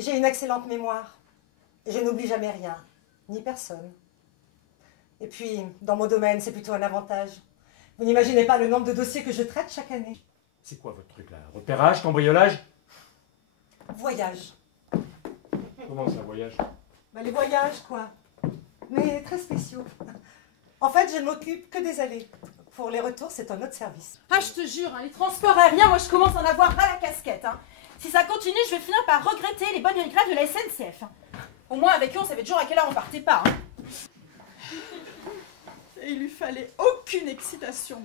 J'ai une excellente mémoire. Je n'oublie jamais rien, ni personne. Et puis, dans mon domaine, c'est plutôt un avantage. Vous n'imaginez pas le nombre de dossiers que je traite chaque année. C'est quoi votre truc là? Repérage, cambriolage? Voyage. Comment ça, voyage? Bah, les voyages, quoi. Mais très spéciaux. En fait, je ne m'occupe que des allées. Pour les retours, c'est un autre service. Ah, je te jure, hein, les transports aériens, moi je commence à en avoir ras la casquette. Hein. Si ça continue, je vais finir par regretter les bonnes grèves de la SNCF. Hein. Au moins, avec eux, on savait toujours à quelle heure on partait pas. Hein. Et il lui fallait aucune excitation.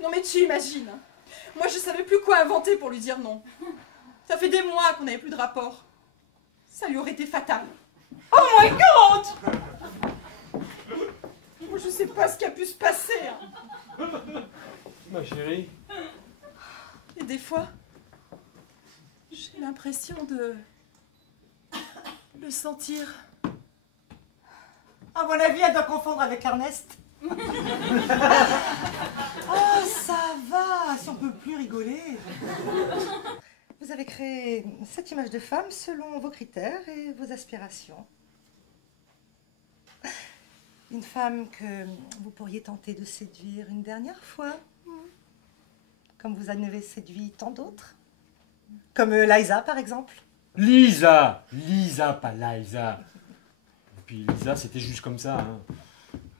Non mais tu imagines. Hein. Moi, je savais plus quoi inventer pour lui dire non. Ça fait des mois qu'on n'avait plus de rapport. Ça lui aurait été fatal. Oh my God! Moi, je sais pas ce qui a pu se passer. Hein. Ma chérie. Et des fois, j'ai l'impression de le sentir. À mon avis, elle doit confondre avec Ernest. Oh, ça va, si on peut plus rigoler. Vous avez créé cette image de femme selon vos critères et vos aspirations. Une femme que vous pourriez tenter de séduire une dernière fois. Comme vous en avez séduit tant d'autres. Comme Liza, par exemple. Lisa! Lisa, pas Liza. Et puis Lisa, c'était juste comme ça. Hein.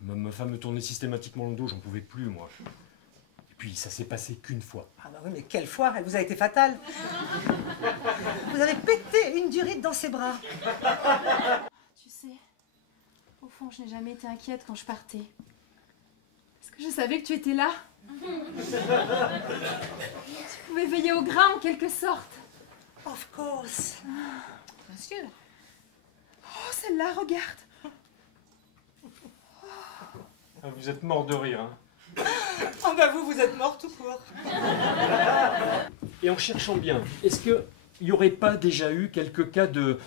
Ma femme me tournait systématiquement le dos, j'en pouvais plus, moi. Et puis ça s'est passé qu'une fois. Ah bah oui, mais quelle fois, elle vous a été fatale. Vous avez pété une durite dans ses bras. Tu sais, au fond, je n'ai jamais été inquiète quand je partais. Parce que je savais que tu étais là. Tu pouvais veiller au grain en quelque sorte. Of course. Bien sûr. Oh, celle-là, regarde. Ah, vous êtes mort de rire, hein. Ah bah vous êtes mort tout court. Et en cherchant bien, est-ce qu'il n'y aurait pas déjà eu quelques cas de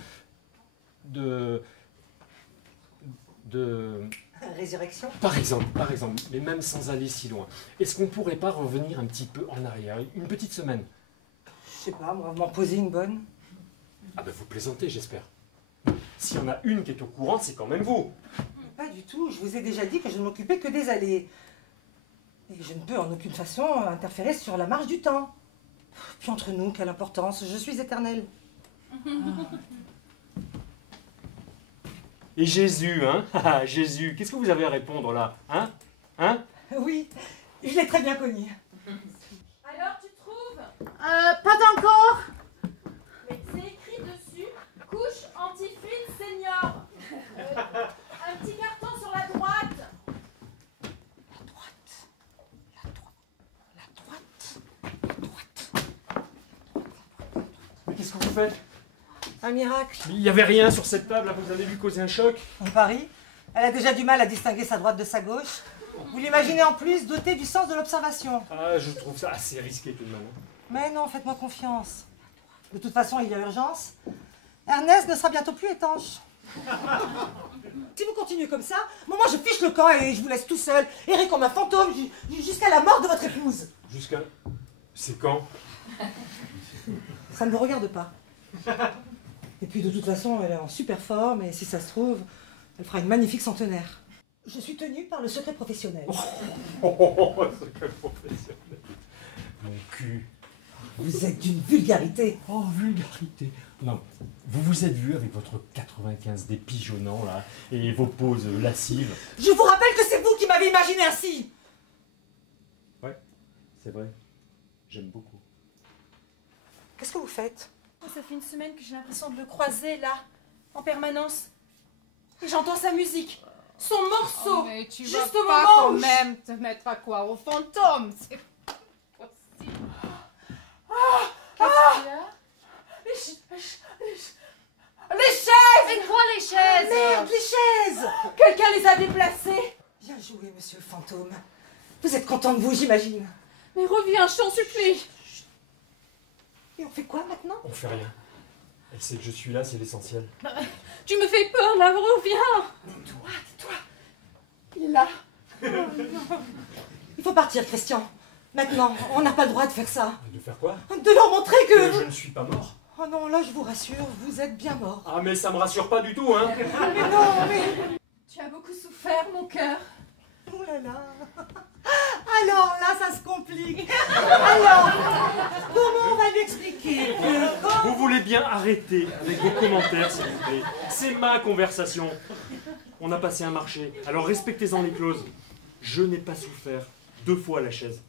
Résurrection. Par exemple, mais même sans aller si loin. Est-ce qu'on pourrait pas revenir un petit peu en arrière, une petite semaine? Je sais pas, moi, m'en poser une bonne. Ah ben vous plaisantez, j'espère. S'il y en a une qui est au courant, c'est quand même vous. Pas du tout, je vous ai déjà dit que je ne m'occupais que des allées. Et je ne peux en aucune façon interférer sur la marche du temps. Puis entre nous, quelle importance, je suis éternelle. Et Jésus, hein? Ah, Jésus, qu'est-ce que vous avez à répondre là? Hein? Hein? Oui, je l'ai très bien connu. Alors, tu trouves? Pas encore. Mais c'est écrit dessus, couche anti-fluide senior. Un petit carton sur la droite. Mais qu'est-ce que vous faites? Un miracle. Il n'y avait rien sur cette table, là, vous avez vu causer un choc? En Paris, elle a déjà du mal à distinguer sa droite de sa gauche. Vous l'imaginez en plus dotée du sens de l'observation. Ah, je trouve ça assez risqué tout de même. Mais non, faites-moi confiance. De toute façon, il y a urgence. Ernest ne sera bientôt plus étanche. Si vous continuez comme ça, moi je fiche le camp et je vous laisse tout seul, errer comme un fantôme jusqu'à la mort de votre épouse. Jusqu'à... C'est quand? Ça ne vous regarde pas. Et puis de toute façon, elle est en super forme et si ça se trouve, elle fera une magnifique centenaire. Je suis tenue par le secret professionnel. Secret professionnel. Mon cul. Vous êtes d'une vulgarité. Oh, vulgarité. Non, vous vous êtes vu avec votre 95 des pigeonnants, là, et vos poses lascives. Je vous rappelle que c'est vous qui m'avez imaginé ainsi. Ouais, c'est vrai. J'aime beaucoup. Qu'est-ce que vous faites? Oh, ça fait une semaine que j'ai l'impression de le croiser, là, en permanence. Et j'entends sa musique, son morceau, Mais tu juste vas au pas moment quand où... même te mettre à quoi? Au fantôme? C'est pas possible. Qu'est-ce qu'il y a? Les chaises! Mais quoi les chaises? Merde, les chaises! Quelqu'un les a déplacées. Bien joué, monsieur le fantôme. Vous êtes content de vous, j'imagine. Mais reviens, je t'en supplie. Et on fait quoi maintenant? On fait rien. Elle sait que je suis là, c'est l'essentiel. Tu me fais peur, là, reviens. Tais-toi, tais-toi. Il est là. Il faut partir, Christian. Maintenant, on n'a pas le droit de faire ça. De faire quoi? De leur montrer Que que... je ne suis pas mort. Oh non, là, je vous rassure, vous êtes bien mort. Ah, mais ça me rassure pas du tout, hein. Mais non, mais... Tu as beaucoup souffert, mon cœur. Oh là là. Alors là, ça se complique. Alors, comment on va lui expliquer que quand... Vous voulez bien arrêter avec vos commentaires, s'il vous plaît. C'est ma conversation. On a passé un marché, alors respectez-en les clauses. Je n'ai pas souffert 2 fois la chaise.